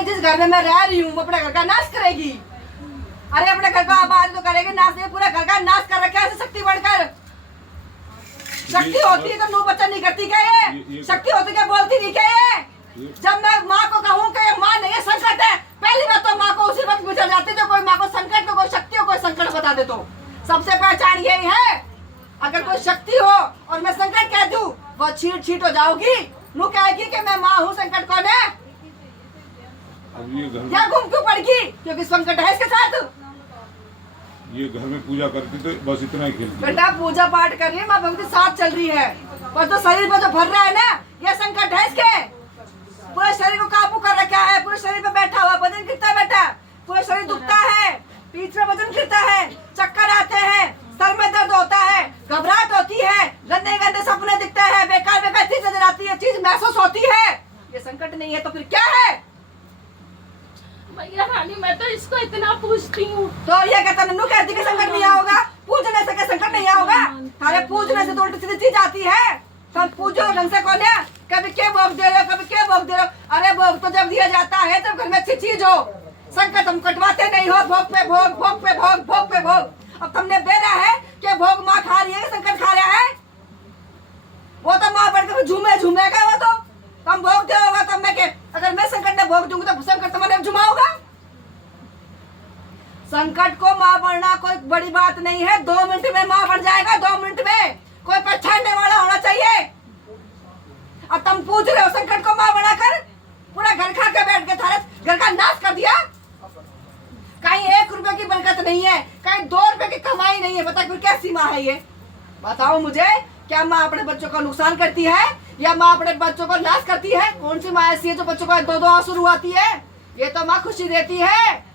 कि जिस घर में मैं रह रही हूँ वो अपने घर का नाश करेगी। अरे अपने घर का आबाद तो करेगी, नाश नहीं, पूरा घर का नाश कर रखा है शक्ति बढ़कर। शक्ति होती है तो नू बच्चा नहीं करती क्या? ये शक्ति होती क्या बोलती नहीं क्या? ये जब मैं माँ को कहूँ कि माँ नहीं है संकट है, पहली बात तो माँ को उसी वक्त गुजर जाती है। कोई माँ को संकट तो कोई शक्ति हो कोई संकट बता दे तो सबसे पहचान यही है। अगर कोई शक्ति हो और मैं संकट कह दूं वो छीट हो जाओगी। नू कहेगी कि मैं माँ हूँ, संकट कौन है? या घूम क्यों पड़गी? क्योंकि संकट है इसके साथ। ये घर में पूजा करती तो बस इतना ही खेलती। बेटा पूजा पाठ कर रही है, माँ भक्ति साथ चल रही है, पर तो शरीर में जो भर रहा है ना, ये संकट है इसके। पूरे शरीर को काबू कर रखा है, पूरे शरीर पे बैठा हुआ, वजन गिरता है बेटा, पूरा शरीर दुखता है, पीठ में वजन गिरता है, चक्कर आते हैं, सर में दर्द होता है, घबराहट होती है, गंदे गंदे सपने दिखते हैं, बेकार बेकार चीज नजर आती है, चीज महसूस होती है। ये संकट नहीं है तो फिर क्या है? भैया रानी मैं तो इसको इतना पूछती हूँ तो ये कहता नन्नू कहती कि संकट नहीं आओगा, पूजने से क्या संकट नहीं आओगा? अरे पूजने से तो उल्टी सीधी चीज आती है। तो पूजो ढंग से कौन है? कभी क्या भोग दे रहे हो, कभी क्या भोग दे रहे हो। अरे भोग तो जब दिया जाता है जब घर में अच्छी चीज हो। संकट हम कटवाते नहीं हो, भोग पे भोग, भोग पे भोग, भोग पे भोग। अब तुमने बेरा है कि भोग माँ खा रही है, संकट खा रहा है। वो तो माँ बढ़कर झूमेगा वो तो तुम भोग दे होगा तब मैं के अगर मैं संकट में भोग दूंगी तो संकट तुम्हारे झुमाओगा। संकट को माँ बढ़ना कोई बड़ी बात नहीं है, 2 मिनट में माँ बढ़ जाएगा। 2 मिनट में कोई पहचानने वाला होना चाहिए। अब तुम पूछ रहे हो संकट को माँ बढ़ाकर पूरा घर खा के बैठ के थारे घर का नाश कर दिया। कहीं 1 रुपए की बरकत नहीं है, कहीं 2 रुपए की कमाई नहीं है। बता क्या सीमा है ये? बताओ मुझे, क्या माँ अपने बच्चों का नुकसान करती है या माँ अपने बच्चों को नाश करती है? कौन सी माँ ऐसी है जो बच्चों को 2-2 आंसू रुआती है? ये तो माँ खुशी देती है।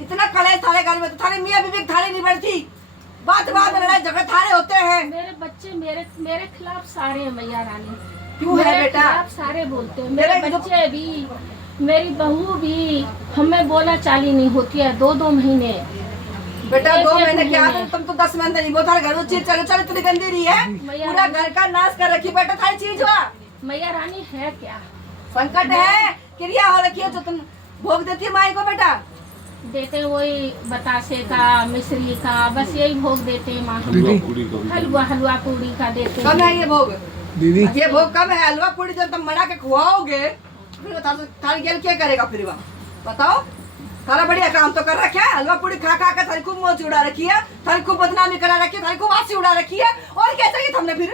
इतना कलेश थारे घर में तो थारे मियाँ बीवी थारे नहीं बढ़ती, बात में लड़ाई झगड़े थारे होते हैं। मेरे बच्चे मेरे खिलाफ सारे हैं मैया रानी। क्यों है बेटा? खिलाफ सारे बोलते हैं, मेरे बच्चे भी, मेरी बहू भी हमें बोला चाली नहीं होती है 2-2 महीने। बेटा 2 महीने क्या तुम तो 10 महीने नहीं, वो थारे घर में चीज चल इतनी गंदी रही है, पूरा घर का नाश कर रखी बेटा थारी चीज हुआ। मैया रानी है क्या? संकट है, क्रिया हो रखी है जो तुम भोग देती है माई को। बेटा देते वही बतासे का, मिश्री का, बस यही भोग देते हैं माँ। हलवा पूरी का देते कब है ये भोग? दीदी ये भोग कब है? हलवा पूरी जब तुम बना के खुआओगे फिर थारी गेल क्या करेगा फिर? वहाँ बताओ, थारा बढ़िया काम तो कर रखा है। हलवा पूरी खा खा के थारी खूब मौज उड़ा रखी है, थारी खूब बदनामी करा रखी है, थारी खूब आंसी उड़ा रखी है। और क्या चाहिए तुमने फिर?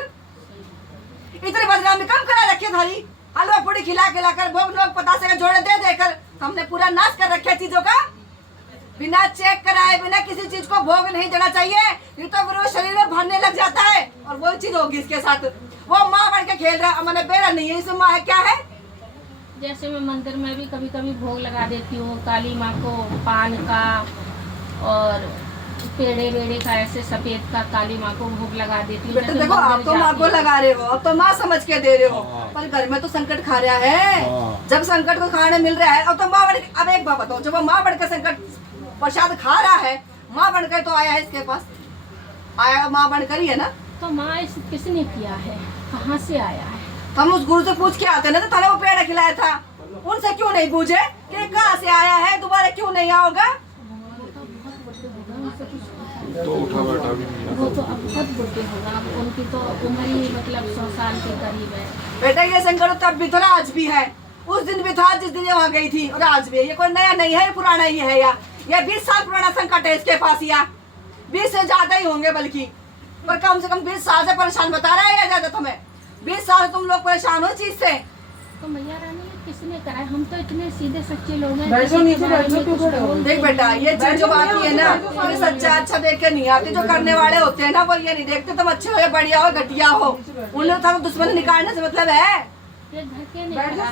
इतनी बदनामी कम करा रखी है थारी। हलवा पूरी खिला कर भोग लोग पतासे के जोड़े दे देकर हमने पूरा नाश कर रखा है चीजों का। बिना चेक कराए बिना किसी चीज को भोग नहीं देना चाहिए, नहीं तो फिर वो शरीर में भरने लग जाता है और वही चीज होगी इसके साथ। वो माँ बन के खेल रहा है, मैंने बेरा नहीं है, इसमें माँ है क्या है? जैसे मैं मंदिर में भी कभी कभी भोग लगा देती हूँ काली माँ को, पान का और पेड़े का, ऐसे सफेद का काली माँ को भोग लगा देती हूँ। बेटा देखो आप तो माँ को लगा रहे हो, अब तो माँ समझ के दे रहे हो, पर घर में तो संकट खा रहा है। जब संकट को खाने मिल रहा है अब तो माँ बन। अब एक बात बताओ, जब वो माँ बनकर संकट प्रसाद खा रहा है, माँ बनकर तो आया है इसके पास, आया माँ बनकर ही है ना। तो माँ इसे किसने किया है, कहाँ से आया है? हम उस गुरु से पूछ के आते ना, तो थाने वो पेड़ खिलाया था, उनसे क्यों नहीं पूछे कि कहाँ से आया है, दोबारा क्यों नहीं आओगा? तो उठा बैठा भी नहीं। वो तो अब बहुत बुढ़े होगा, अब उनकी तो उम्र ही मतलब 100 साल के करीब है। बेटा ये संकट तब भी था, आज भी है, उस दिन भी था जिस दिन ये वहाँ गई थी, और आज भी है। ये कोई नया नहीं है, ये पुराना ही है। या 20 साल पुराना संकट है इसके पास, या 20 से ज्यादा ही होंगे बल्कि, पर कम से कम 20 साल से परेशान बता रहा है या ज्यादा तुम्हें? 20 साल से तुम लोग परेशान हो चीज से। तो मैया रानी किसने कराया? हम तो इतने सीधे सच्चे लोग हैं। देख बेटा ये चीज जो बात है ना, ये सच्चा अच्छा देख के नहीं आती। जो करने वाले होते हैं ना वो ये नहीं देखते तुम अच्छे हो या बढ़िया हो घटिया हो, उन लोग तो दुश्मन निकालने से मतलब है। ये घर के नहीं कराया,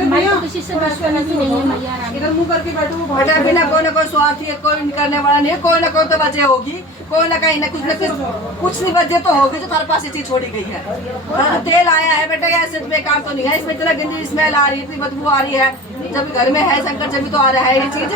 हमारी तो किसी से दुश्मनी भी नहीं है मैया रानी। बेटा बिना कोई ना कोई स्वार्थी है, कोई करने वाला नहीं है, कोई ना कोई तो वजह होगी, कोई ना कहीं ना कुछ नहीं वजह तो होगी जो तुम्हारे पास ये चीज छोड़ी गई है। और जो तेल आया है बेटा ऐसे बेकार तो नहीं है, इसमें इतना गंदी स्मेल आ रही है, इतनी बदबू आ रही है। जब घर में है संकट जब तो आ रहा है ये चीज।